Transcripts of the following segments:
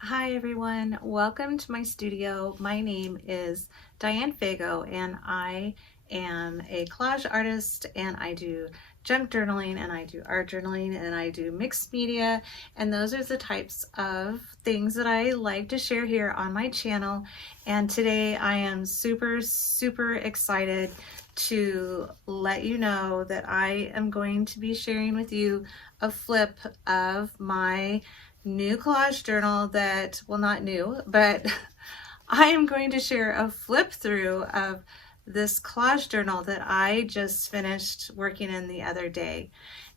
Hi everyone, welcome to my studio. My name is Diane Fago and I am a collage artist, and I do junk journaling and I do art journaling and I do mixed media, and those are the types of things that I like to share here on my channel. And today I am super excited to let you know that I am going to be sharing with you a flip of my new collage journal that, well, not new, but I am going to share a flip through of this collage journal that I just finished working in the other day.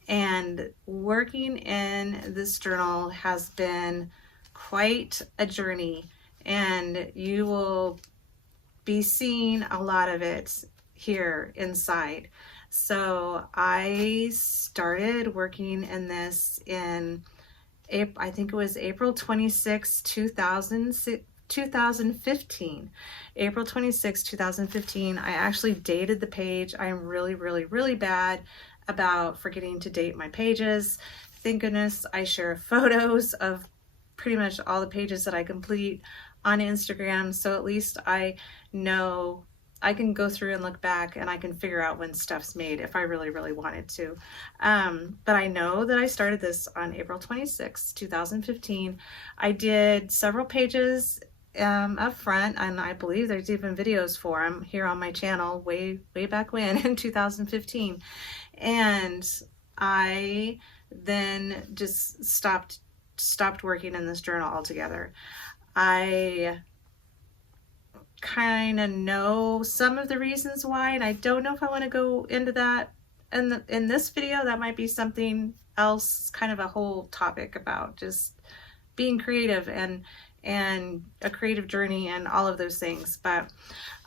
And working in this journal has been quite a journey, and you will be seeing a lot of it here inside. So I started working in this in I think it was April 26, 2015. April 26, 2015. I actually dated the page. I'm really bad about forgetting to date my pages. Thank goodness I share photos of pretty much all the pages that I complete on Instagram, so at least I know I can go through and look back and I can figure out when stuff's made if I really wanted to. But I know that I started this on April 26, 2015. I did several pages up front, and I believe there's even videos for them here on my channel way back when in 2015. And I then just stopped working in this journal altogether. I kind of know some of the reasons why, and I don't know if I want to go into that in this video. That might be something else, kind of a whole topic about just being creative and a creative journey and all of those things. But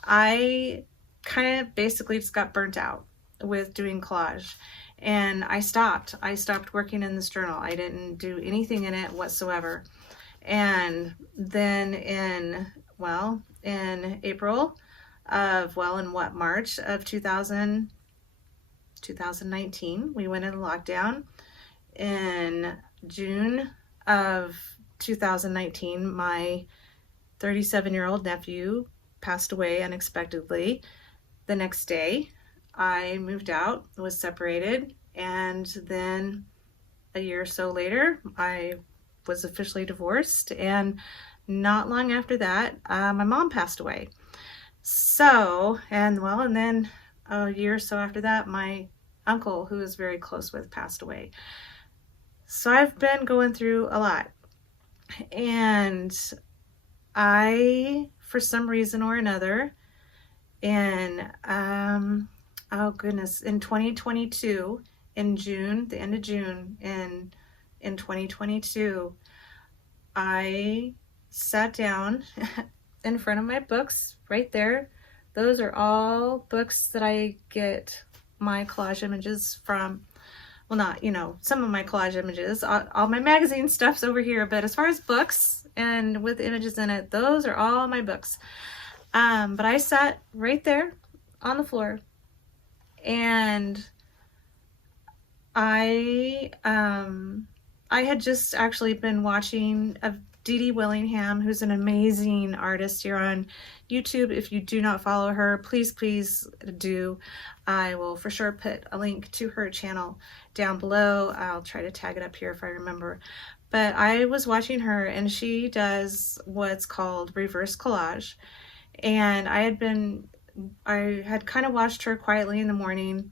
I kind of basically just got burnt out with doing collage, and I stopped working in this journal. I didn't do anything in it whatsoever. And then in April of, March of 2019, we went into lockdown. In June of 2019, my 37-year-old nephew passed away unexpectedly. The next day, I moved out, was separated, and then a year or so later, I was officially divorced, and not long after that, my mom passed away. So, and then a year or so after that, my uncle, who was very close with, passed away. So I've been going through a lot, and I, for some reason or another, in oh goodness, in 2022, in June, the end of June, in 2022, I sat down in front of my books right there. Those are all books that I get my collage images from. Well, not, some of my collage images. All my magazine stuff's over here, but as far as books and with images in it, those are all my books. But I sat right there on the floor, and I had just actually been watching a DeDe Willingham, who's an amazing artist here on YouTube. If you do not follow her, please do. I will for sure put a link to her channel down below. I'll try to tag it up here if I remember. But I was watching her, and she does what's called reverse collage. And I had kind of watched her quietly in the morning,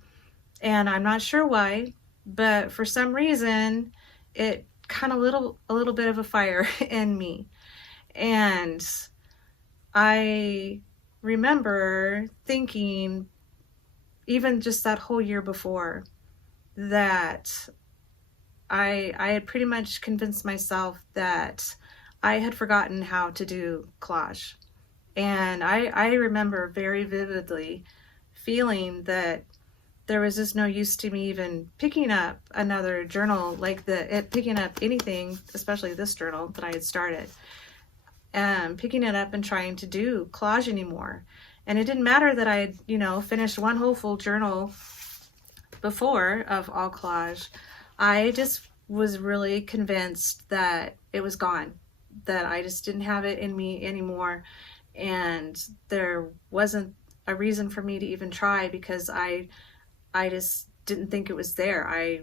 and I'm not sure why, but for some reason it kind of lit a little bit of a fire in me. And I remember thinking, even just that whole year before, that I had pretty much convinced myself that I had forgotten how to do collage. And I remember very vividly feeling that there was just no use to me even picking up another journal like picking up anything, especially this journal that I had started, picking it up and trying to do collage anymore. And it didn't matter that I had, finished one whole full journal before of all collage. I just was really convinced that it was gone. that I just didn't have it in me anymore, and there wasn't a reason for me to even try, because I just didn't think it was there. I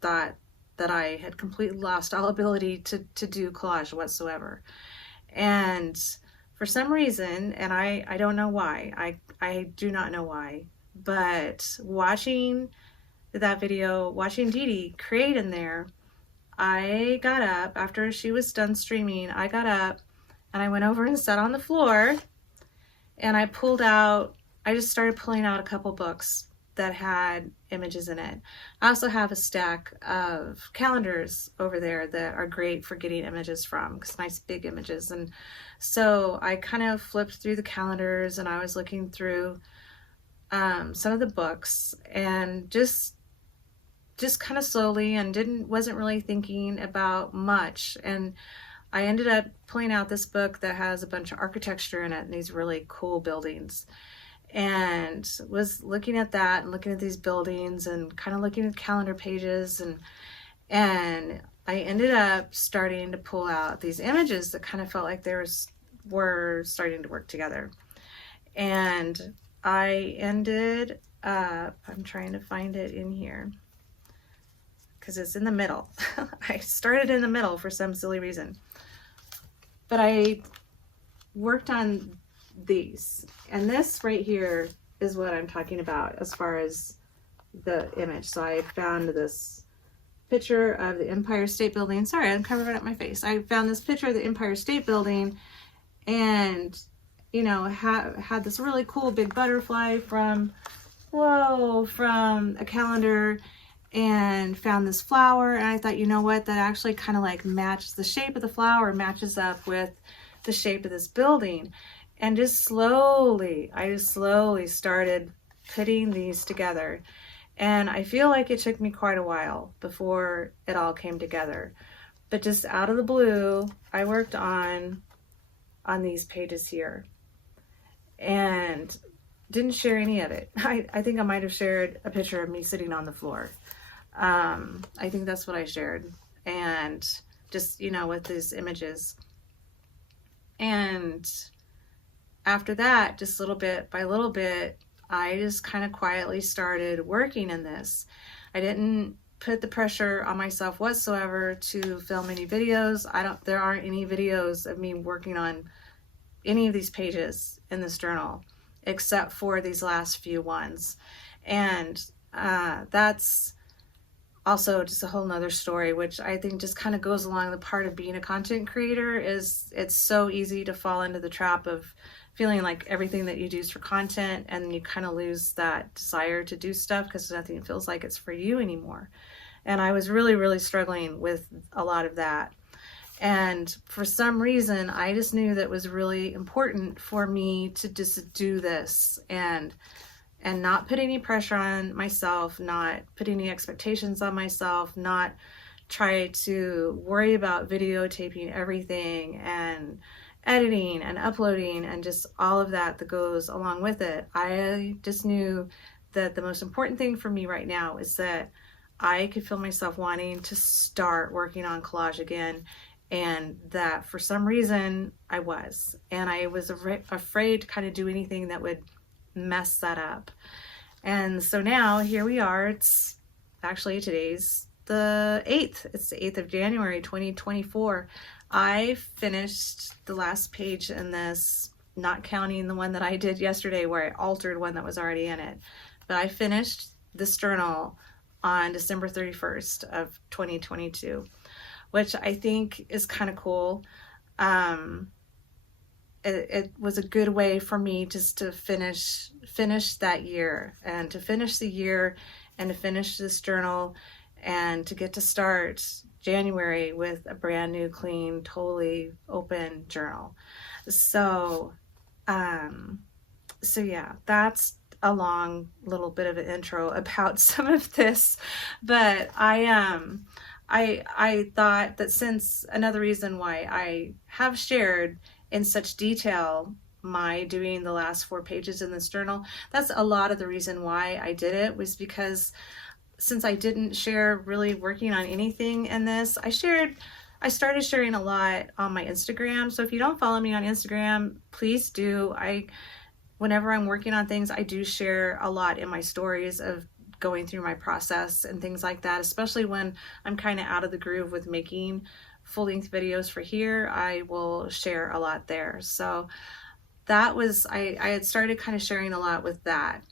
thought that I had completely lost all ability to do collage whatsoever. And for some reason, and I don't know why, I do not know why, but watching that video, watching DeDe create in there, I got up after she was done streaming. I got up and I went over and sat on the floor, and I just started pulling out a couple books that had images in it. I also have a stack of calendars over there that are great for getting images from, because nice big images. And so I kind of flipped through the calendars, and I was looking through some of the books, and just kind of slowly, and wasn't really thinking about much. And I ended up pulling out this book that has a bunch of architecture in it and these really cool buildings, and was looking at that and looking at these buildings and kind of looking at calendar pages, and I ended up starting to pull out these images that kind of felt like were starting to work together. And I ended up, I'm trying to find it in here because it's in the middle. I started in the middle for some silly reason, but I worked on these, and this right here is what I'm talking about as far as the image. So I found this picture of the Empire State Building. Sorry, I'm covering up my face. I found this picture of the Empire State Building, and you know, had this really cool big butterfly from a calendar, and found this flower, and I thought, you know what, that actually kind of like matches the shape of the flower, matches up with the shape of this building. And I just slowly started putting these together. And I feel like it took me quite a while before it all came together. But just out of the blue, I worked on these pages here and didn't share any of it. I think I might have shared a picture of me sitting on the floor. I think that's what I shared. And just, you know, with these images. And after that, just little bit by little bit, I just kind of quietly started working in this. I didn't put the pressure on myself whatsoever to film any videos. There aren't any videos of me working on any of these pages in this journal, except for these last few ones. And that's also just a whole nother story, which I think just kind of goes along the part of being a content creator. Is it's so easy to fall into the trap of feeling like everything that you do is for content, and you kind of lose that desire to do stuff because nothing feels like it's for you anymore. And I was really struggling with a lot of that. And for some reason, I just knew that it was really important for me to just do this and not put any pressure on myself, not put any expectations on myself, not try to worry about videotaping everything and editing and uploading and just all of that goes along with it. I just knew that the most important thing for me right now is that I could feel myself wanting to start working on collage again, and that for some reason I was. And I was afraid to kind of do anything that would mess that up. And so now here we are. It's actually, today's the 8th. It's the 8th of January 2024. I finished the last page in this, not counting the one that I did yesterday where I altered one that was already in it. But I finished this journal on December 31st of 2022, which I think is kind of cool. It was a good way for me just to finish that year, and to finish the year, and to finish this journal, and to get to start January with a brand new, clean, totally open journal. So yeah, that's a long little bit of an intro about some of this, but I thought that, since another reason why I have shared in such detail my doing the last 4 pages in this journal, that's a lot of the reason why I did it, was because since I didn't share really working on anything in this, I shared I started sharing a lot on my Instagram. So if you don't follow me on Instagram, please do. Whenever I'm working on things, I do share a lot in my stories of going through my process and things like that, especially when I'm kind of out of the groove with making full-length videos for here. I will share a lot there. So that was, I had started kind of sharing a lot with that,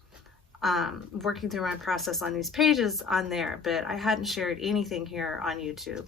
working through my process on these pages on there, but I hadn't shared anything here on YouTube.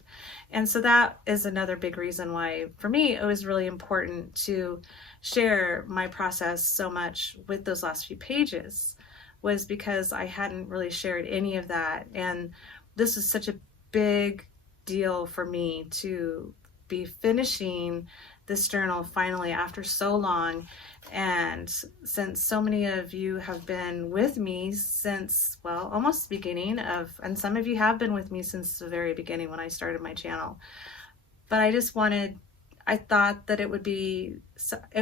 And so that is another big reason why, for me, it was really important to share my process so much with those last few pages, was because I hadn't really shared any of that. And this is such a big deal for me to be finishing this journal finally after so long. And since so many of you have been with me since, well, almost the beginning of, and some of you have been with me since the very beginning when I started my channel. But I thought that it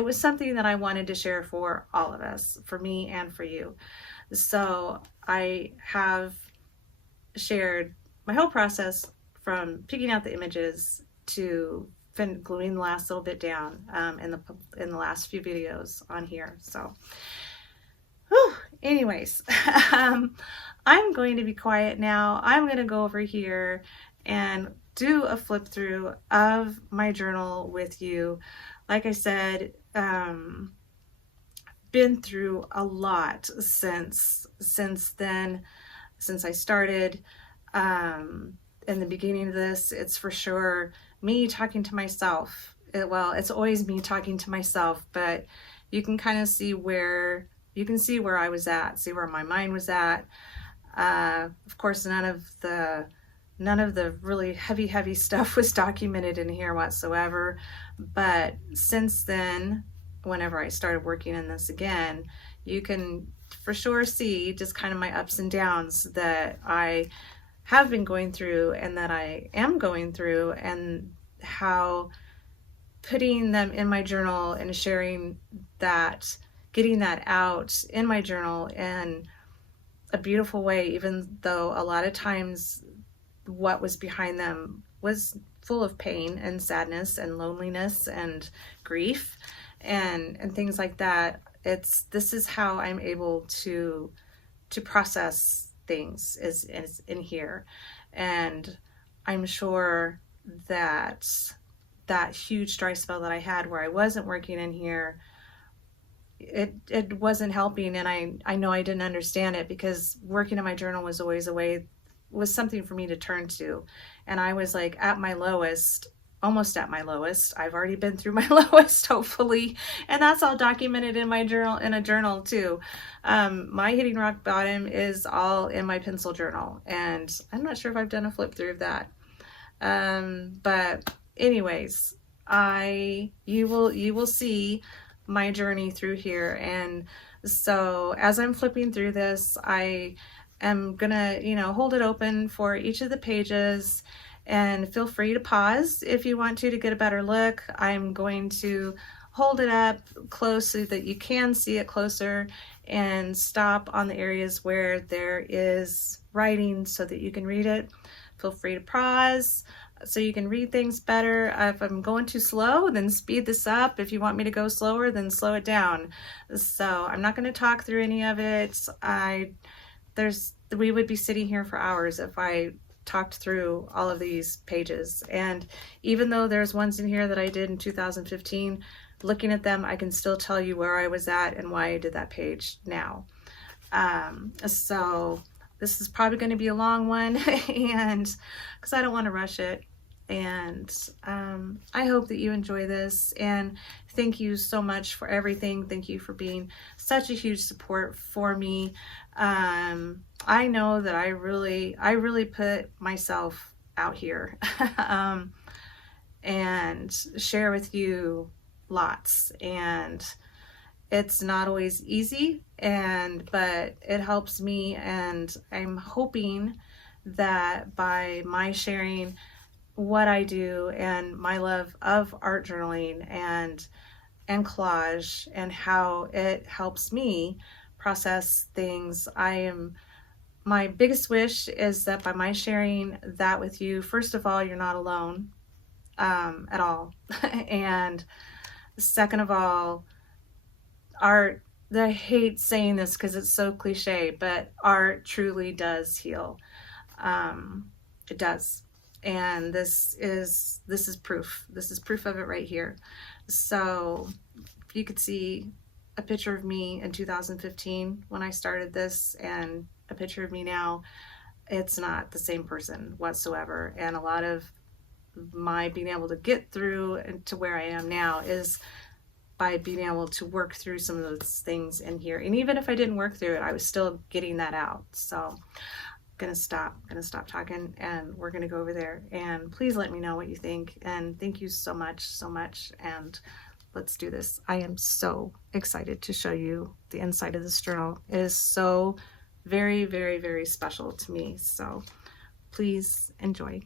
was something that I wanted to share for all of us, for me and for you. So I have shared my whole process from picking out the images to gluing the last little bit down in the last few videos on here. So anyways, I'm going to be quiet now. I'm going to go over here and do a flip through of my journal with you. Like I said, been through a lot since then, since I started. In the beginning of this, it's for sure me talking to myself. Well, it's always me talking to myself, but you can kind of see where I was at, see where my mind was at. Of course, none of the really heavy stuff was documented in here whatsoever. But since then, whenever I started working in this again, you can for sure see just kind of my ups and downs that I have been going through and that I am going through, and how putting them in my journal and sharing that, getting that out in my journal in a beautiful way, even though a lot of times what was behind them was full of pain and sadness and loneliness and grief and things like that. This is how I'm able to process things is in here. And I'm sure that huge dry spell that I had where I wasn't working in here, it wasn't helping. And I know I didn't understand it, because working in my journal was always was something for me to turn to. And I was like at my lowest, almost at my lowest. I've already been through my lowest, hopefully, and that's all documented in my journal, in a journal too. My hitting rock bottom is all in my pencil journal, and I'm not sure if I've done a flip through of that. But anyways, you will see my journey through here. And so as I'm flipping through this, I am gonna, hold it open for each of the pages. And feel free to pause if you want to get a better look. I'm going to hold it up close so that you can see it closer, and stop on the areas where there is writing so that you can read it. Feel free to pause so you can read things better. If I'm going too slow, then speed this up. If you want me to go slower, then slow it down. So I'm not going to talk through any of it. We would be sitting here for hours if I talked through all of these pages. And even though there's ones in here that I did in 2015, looking at them, I can still tell you where I was at and why I did that page now. So this is probably going to be a long one, and because I don't want to rush it. And I hope that you enjoy this, and thank you so much for everything. Thank you for being such a huge support for me. I know that I really put myself out here and share with you lots, and it's not always easy, but it helps me. And I'm hoping that by my sharing what I do and my love of art journaling and collage and how it helps me process things, my biggest wish is that by my sharing that with you, first of all, you're not alone. at all. And second of all, art, I hate saying this because it's so cliche, but art truly does heal. It does. And this is proof. This is proof of it right here. So if you could see a picture of me in 2015 when I started this and a picture of me now, it's not the same person whatsoever. And a lot of my being able to get through and to where I am now is by being able to work through some of those things in here. And even if I didn't work through it, I was still getting that out. So gonna stop talking, and we're gonna go over there, and please let me know what you think. And thank you so much, and let's do this. I am so excited to show you the inside of this journal. It is so very, very, very special to me. So please enjoy.